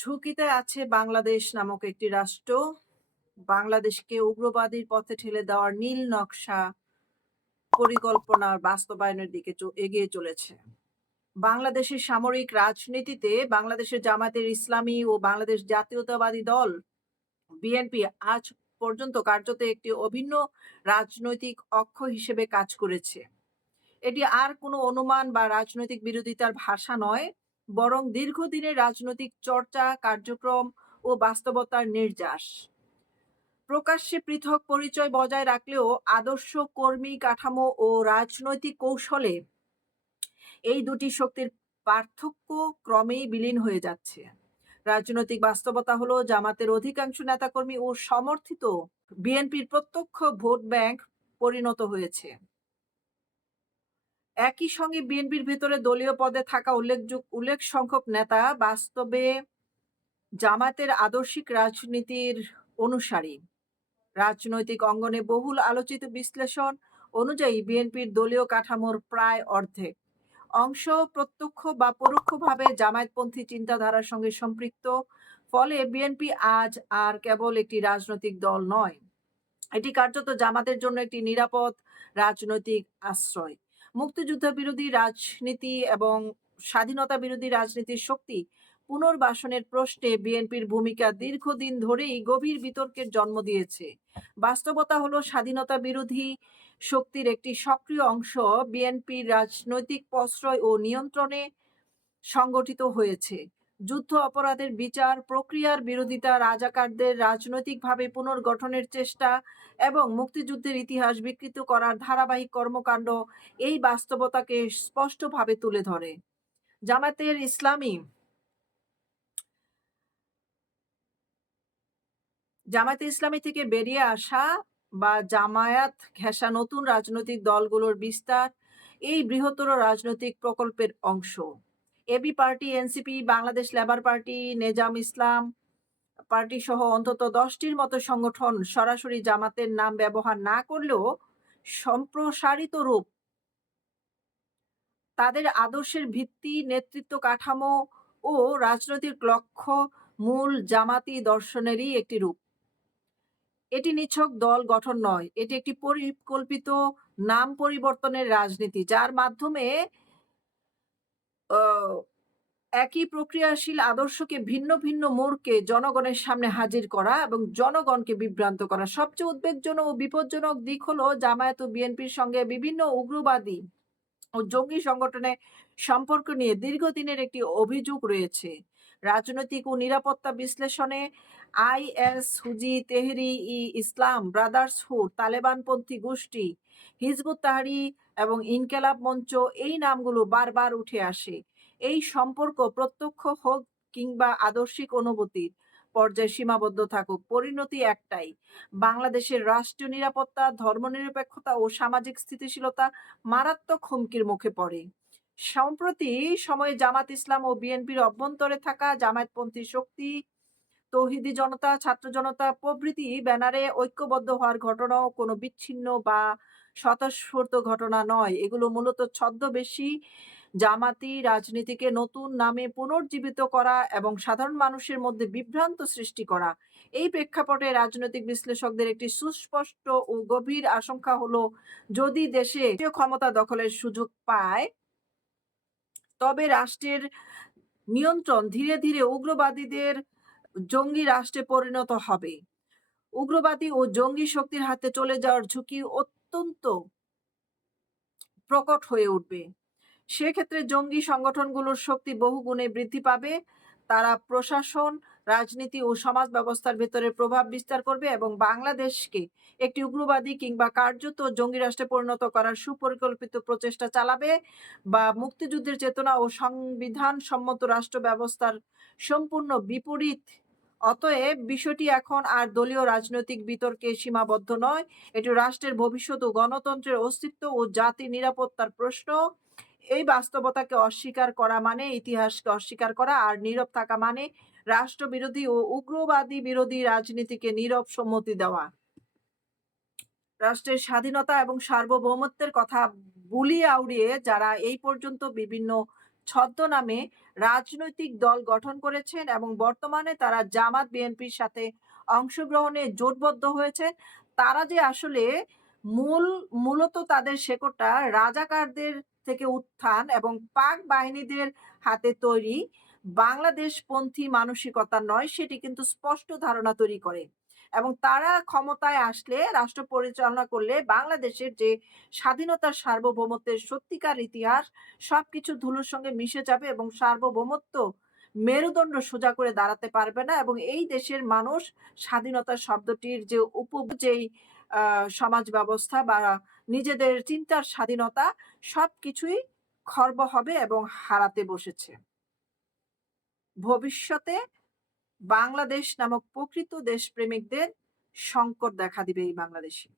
ঝুঁকিতে আছে বাংলাদেশ নামক একটি রাষ্ট্র। বাংলাদেশকে উগ্রবাদীর পথে ঠেলে দেওয়ার নীল নকশা পরিকল্পনার বাস্তবায়নের দিকে এগিয়ে চলেছে। বাংলাদেশের সামরিক রাজনীতিতে বাংলাদেশের জামায়াতের ইসলামী ও বাংলাদেশ জাতীয়তাবাদী দল বিএনপি আজ পর্যন্ত কার্যত একটি অভিন্ন রাজনৈতিক অক্ষ হিসেবে কাজ করেছে। এটি আর কোনো অনুমান বা রাজনৈতিক বিরোধিতার ভাষা নয়, বরং দীর্ঘদিনের রাজনৈতিক চর্চা, কার্যক্রম ও বাস্তবতার নির্যাস। প্রকাশ্যে পৃথক পরিচয় বজায় রাখলেও আদর্শ, কর্মী কাঠামো ও রাজনৈতিক কৌশলে এই দুটি শক্তির পার্থক্য ক্রমেই বিলীন হয়ে যাচ্ছে। রাজনৈতিক বাস্তবতা হলো জামাতের অধিকাংশ নেতাকর্মী ও সমর্থিত বিএনপির প্রত্যক্ষ ভোট ব্যাংক পরিণত হয়েছে। একই সঙ্গে বিএনপির ভেতরে দলীয় পদে থাকা উল্লেখ সংখ্যক নেতা বাস্তবে জামাতের আদর্শিক রাজনীতির অনুসারী। রাজনৈতিক অঙ্গনে বহুল আলোচিত বিশ্লেষণ অনুযায়ী বিএনপির দলীয় কাঠামোর প্রায় অর্ধেক অংশ প্রত্যক্ষ বা পরোক্ষভাবে জামায়াতপন্থী চিন্তাধারার সঙ্গে সম্পৃক্ত। ফলে বিএনপি আজ আর কেবল একটি রাজনৈতিক দল নয়, এটি কার্যত জামাতের জন্য একটি নিরাপদ রাজনৈতিক আশ্রয়। মুক্তিযুদ্ধ বিরোধী রাজনীতি এবং স্বাধীনতা বিরোধী রাজনীতির শক্তি পুনর্বাসনের প্রশ্নে বিএনপির ভূমিকা দীর্ঘদিন ধরেই গভীর বিতর্কের জন্ম দিয়েছে। বাস্তবতা হলো স্বাধীনতা বিরোধী শক্তির একটি সক্রিয় অংশ বিএনপির রাজনৈতিক প্রশ্রয় ও নিয়ন্ত্রণে সংগঠিত হয়েছে। যুদ্ধ অপরাধের বিচার প্রক্রিয়ার বিরোধিতা, রাজাকারদের রাজনৈতিকভাবে পুনর্গঠনের চেষ্টা এবং মুক্তিযুদ্ধের ইতিহাস বিকৃত করার ধারাবাহিক কর্মকাণ্ড এই বাস্তবতাকে স্পষ্টভাবে তুলে ধরে। জামায়াতের ইসলামী জামায়াতে ইসলামী থেকে বেরিয়ে আসা বা জামায়াত ঘেঁষা নতুন রাজনৈতিক দলগুলোর বিস্তার এই বৃহত্তর রাজনৈতিক প্রকল্পের অংশ। AB party, NCP, Bangladesh labour party, Nezam Islam party সহ অন্তত 10টির মতো সংগঠন সরাসরি জামাতের নাম ব্যবহার না করলেও সম্প্রসারিত রূপ তাদের আদর্শের ভিত্তি, নেতৃত্ব কাঠামো ও রাজনৈতিক লক্ষ্য মূল জামাতি দর্শনেরই একটি রূপ। এটি নিছক দল গঠন নয়, এটি একটি পরিকল্পিত নাম পরিবর্তনের রাজনীতি, যার মাধ্যমে আহ, একই প্রক্রিয়াশীল আদর্শকে ভিন্ন ভিন্ন মোড়কে জনগণের সামনে হাজির করা এবং জনগণকে বিভ্রান্ত করা। সবচেয়ে উদ্বেগজনক ও বিপজ্জনক দিক হলো জামায়াত ও বিএনপির সঙ্গে বিভিন্ন উগ্রবাদী ও জঙ্গি সংগঠনের সম্পর্ক নিয়ে দীর্ঘদিনের একটি অভিযোগ রয়েছে। রাজনৈতিক ও নিরাপত্তা বিশ্লেষণে আইএস, হুজি, তেহরি ই ইসলাম ব্রাদার্সহুড, তালেবানপন্থী গোষ্ঠী, হিজবুত তাহরি এবং ইনকেলাব মঞ্চ এই নামগুলো বারবার উঠে আসে। এই সম্পর্ক প্রত্যক্ষ হোক কিংবা আদর্শিক অনুভূতির পর্যায়ে সীমাবদ্ধ থাকুক, পরিণতি একটাই: বাংলাদেশের রাষ্ট্রীয় নিরাপত্তা, ধর্মনিরপেক্ষতা ও সামাজিক স্থিতিশীলতা মারাত্মক হুমকির মুখে পড়ে। সম্প্রতি সময়ে জামাত ইসলাম ও বিএনপির অভ্যন্তরে থাকা জামায়াতপন্থী শক্তি, তৌহিদি জনতা, ছাত্র জনতা প্রভৃতি ব্যানারে ঐক্যবদ্ধ হওয়ার ঘটনাও কোনো বিচ্ছিন্ন বা স্বতঃস্ফূর্ত ঘটনা নয়। এগুলো মূলত ছদ্মবেশী জামাতি রাজনীতিকে নতুন নামে পুনর্জীবিত করা এবং সাধারণ মানুষের মধ্যে বিভ্রান্ত সৃষ্টি করা। এই প্রেক্ষাপটে রাজনৈতিক বিশ্লেষকদের একটি সুস্পষ্ট ও গভীর আশঙ্কা হলো, যদি দেশে ক্ষমতা দখলের সুযোগ পায়, তবে রাষ্ট্রের নিয়ন্ত্রণ ধীরে ধীরে উগ্রবাদীদের জঙ্গি রাষ্ট্রে পরিণত হবে। উগ্রবাদী ও জঙ্গি শক্তির হাতে চলে যাওয়ার ঝুঁকি অত্যন্ত প্রকট হয়ে উঠবে। সেক্ষেত্রে জঙ্গি সংগঠনগুলোর শক্তি বহুগুণে বৃদ্ধি পাবে। তারা প্রশাসন, রাজনীতি ও সমাজ ব্যবস্থার ভেতরে প্রভাব বিস্তার করবে এবং বাংলাদেশকে একটি উগ্রবাদী কিংবা কার্যত জঙ্গি রাষ্ট্রে পরিণত করার সুপরিকল্পিত প্রচেষ্টা চালাবে, বা মুক্তিযুদ্ধের চেতনা ও সংবিধান সম্মত রাষ্ট্র ব্যবস্থার সম্পূর্ণ বিপরীত। অতএব বিষয়টি এখন আর দলীয় রাজনৈতিক বিতর্কে সীমাবদ্ধ নয়, এটি রাষ্ট্রের ভবিষ্যৎ ও গণতন্ত্রের অস্তিত্ব ও জাতির নিরাপত্তার প্রশ্ন। এই বাস্তবতাকে অস্বীকার করা মানে ইতিহাসকে অস্বীকার করা, আর নীরব থাকা মানে রাষ্ট্রবিরোধী ও উগ্রবাদী বিরোধী রাজনীতিকে নীরব সম্মতি দেওয়া। রাষ্ট্রের স্বাধীনতা এবং সার্বভৌমত্বের কথা বুলিয়ে আউড়িয়ে যারা এই পর্যন্ত বিভিন্ন ছদ্মনামে রাজনৈতিক দল গঠন করেছেন এবং বর্তমানে তারা জামাত বিএনপির সাথে অংশগ্রহণে জোটবদ্ধ হয়েছেন। তারা যে আসলে মূলত তাদের শেকড়টা রাজাকারদের থেকে উত্থান এবং পাক বাহিনীদের হাতে তৈরি বাংলাদেশপন্থী মানসিকতা নয়, সেটি কিন্তু স্পষ্ট ধারণা তৈরি করে। এবং তারা ক্ষমতায় আসলে, রাষ্ট্র পরিচালনা করলে বাংলাদেশের যে স্বাধীনতার সার্বভৌমত্বের সত্যিকার ইতিহাস সবকিছু ধুলোর সঙ্গে মিশে যাবে এবং সার্বভৌমত্ব মেরুদণ্ড সোজা করে দাঁড়াতে পারবে না এবং এই দেশের মানুষ স্বাধীনতা শব্দটির যে যেই সমাজ ব্যবস্থা বা নিজেদের চিন্তার স্বাধীনতা সবকিছুই খর্ব হবে এবং হারাতে বসেছে। ভবিষ্যতে বাংলাদেশ নামক প্রকৃত দেশপ্রেমিকদের সংকট দেখা দিবে এই বাংলাদেশে।